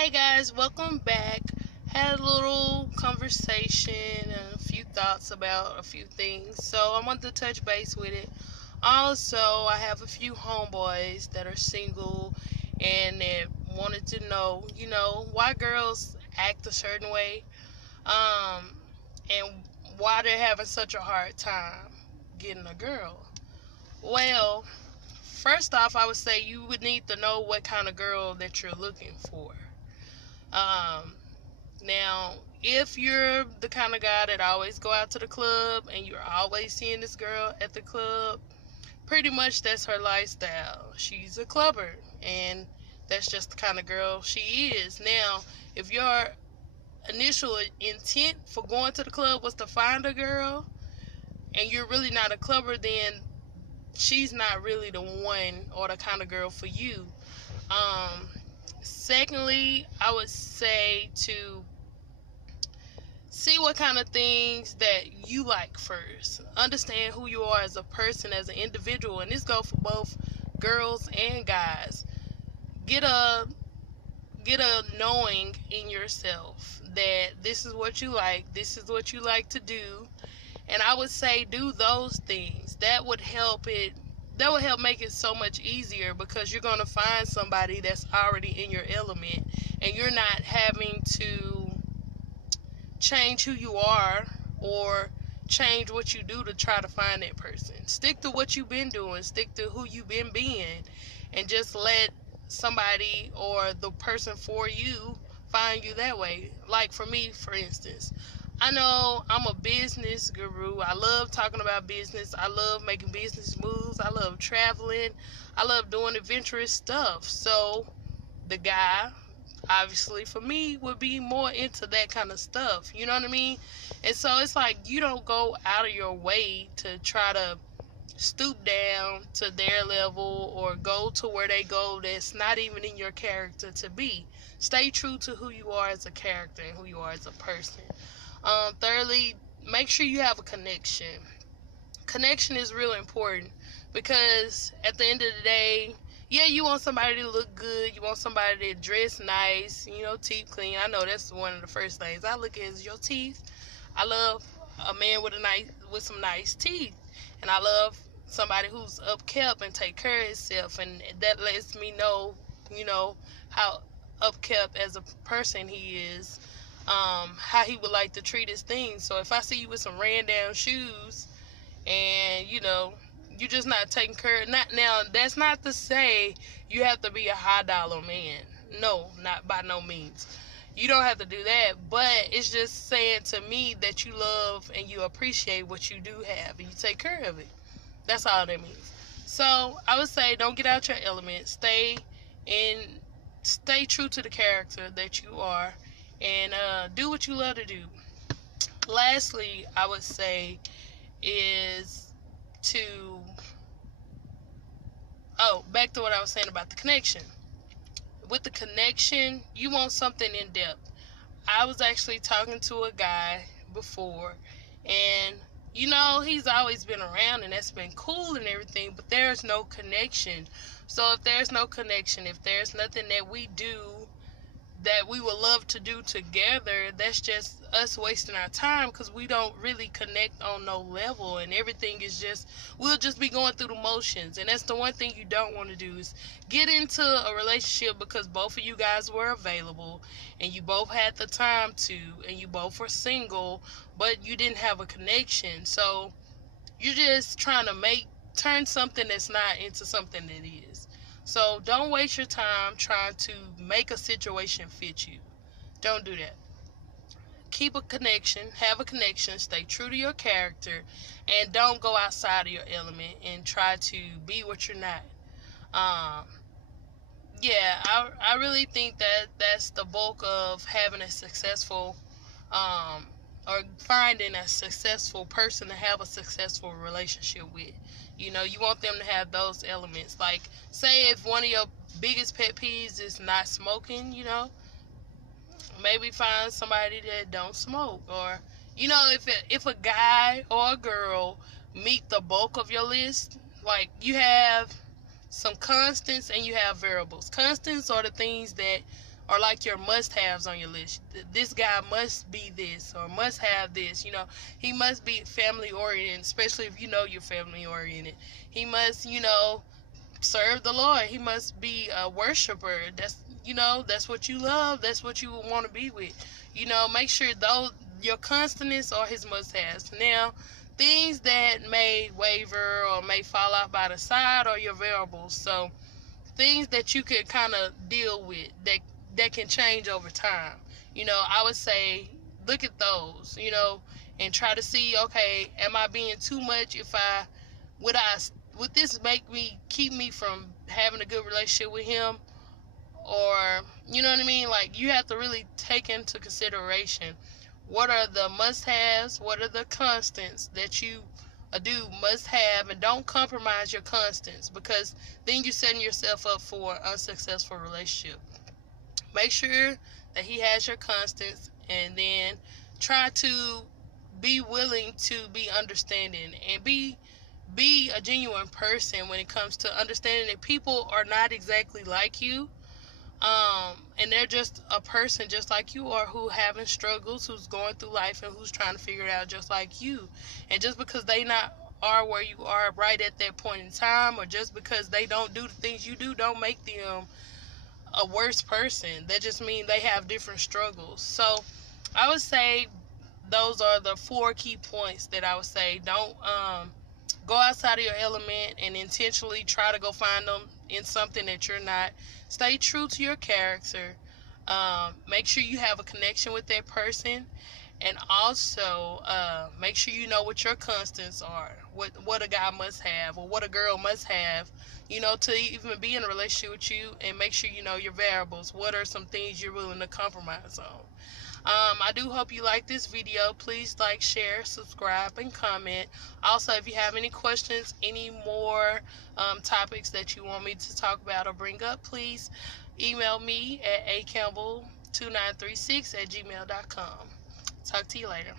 Hey guys, welcome back. Had a little conversation and a few thoughts about a few things, so I wanted to touch base with it. Also, I have a few homeboys that are single and that wanted to know, why girls act a certain way, and why they're having such a hard time getting a girl. Well, first off, I would say you would need to know what kind of girl that you're looking for. Um, Now, if you're the kind of guy that always go out to the club and you're always seeing this girl at the club, pretty much that's her lifestyle. She's a clubber, and that's just the kind of girl she is. Now, if your initial intent for going to the club was to find a girl and you're really not a clubber, then she's not really the one or the kind of girl for you. Um, Secondly, I would say to see what kind of things that you like first. Understand who you are as a person, as an individual, and this goes for both girls and guys. Get a get a knowing in yourself that this is what you like, this is what you like to do, and I would say do those things. That would help make it so much easier because you're going to find somebody that's already in your element and you're not having to change who you are or change what you do to try to find that person. Stick to what you've been doing, stick to who you've been being, and just let somebody or the person for you find you that way. Like for me, for instance, I know I'm a business guru. I love talking about business. I love making business moves. I love traveling. I love doing adventurous stuff. So the guy obviously for me would be more into that kind of stuff, you know what I mean? And so it's like you don't go out of your way to try to stoop down to their level or go to where they go that's not even in your character to be. Stay true to who you are as a character and who you are as a person. Thirdly, make sure you have a connection. Connection is real important because at the end of the day, yeah, you want somebody to look good, you want somebody to dress nice, teeth clean. I know that's one of the first things I look at is your teeth. I love a man with some nice teeth, and I love somebody who's upkept and take care of himself, and that lets me know, how upkept as a person he is, how he would like to treat his things. So if I see you with some ran down shoes and you're just not taking care of, not now, that's not to say you have to be a high dollar man. No, not by no means. You don't have to do that, but it's just saying to me that you love and you appreciate what you do have and you take care of it. That's all that means. So I would say don't get out your element. In stay true to the character that you are, and do what you love to do. Lastly, I would say is to back to what I was saying about the connection. With the connection, you want something in depth. I was actually talking to a guy before, and he's always been around and that's been cool and everything, but there's no connection. So if there's no connection, if there's nothing that we do that we would love to do together, that's just us wasting our time because we don't really connect on no level, and everything is just, we'll just be going through the motions. And that's the one thing you don't want to do is get into a relationship because both of you guys were available and you both had the time to, and you both were single, but you didn't have a connection. So you're just trying to turn something that's not into something that is. So don't waste your time trying to make a situation fit you. Don't do that. Keep a connection, have a connection, stay true to your character, and don't go outside of your element and try to be what you're not. Um, yeah, I really think that that's the bulk of having a successful, or finding a successful person to have a successful relationship with. You want them to have those elements. Like, say if one of your biggest pet peeves is not smoking, maybe find somebody that don't smoke. Or, if a guy or a girl meet the bulk of your list, like you have some constants and you have variables. Constants are the things that or like your must-haves on your list. This guy must be this or must have this. You know, he must be family oriented, especially if you know you're family oriented. He must, you know, serve the Lord. He must be a worshiper. That's, you know, that's what you love. That's what you want to be with. You know, make sure those your constants are his must-haves. Now, things that may waver or may fall off by the side are your variables. So things that you could kind of deal with that can change over time. You know, I would say look at those. You know, and try to see, okay, am I being too much? If I would I would this make me keep me from having a good relationship with him, or you know what I mean? Like, you have to really take into consideration what are the must-haves, what are the constants that you do must have, and don't compromise your constants, because then you're setting yourself up for an unsuccessful relationship. Make sure that he has your constants, and then try to be willing to be understanding and be a genuine person when it comes to understanding that people are not exactly like you, and they're just a person just like you are, who having struggles, who's going through life, and who's trying to figure it out just like you. And just because they not are where you are right at that point in time, or just because they don't do the things you do, don't make them a worse person. That just means they have different struggles. So I would say those are the 4 key points that I would say. Don't go outside of your element and intentionally try to go find them in something that you're not. Stay true to your character. Make sure you have a connection with that person, and also make sure you know what your constants are, what a guy must have or what a girl must have, you know, to even be in a relationship with you. And make sure you know your variables. What are some things you're willing to compromise on? I do hope you like this video. Please like, share, subscribe, and comment. Also, if you have any questions, any more topics that you want me to talk about or bring up, please email me at acampbell2936@gmail.com. Talk to you later.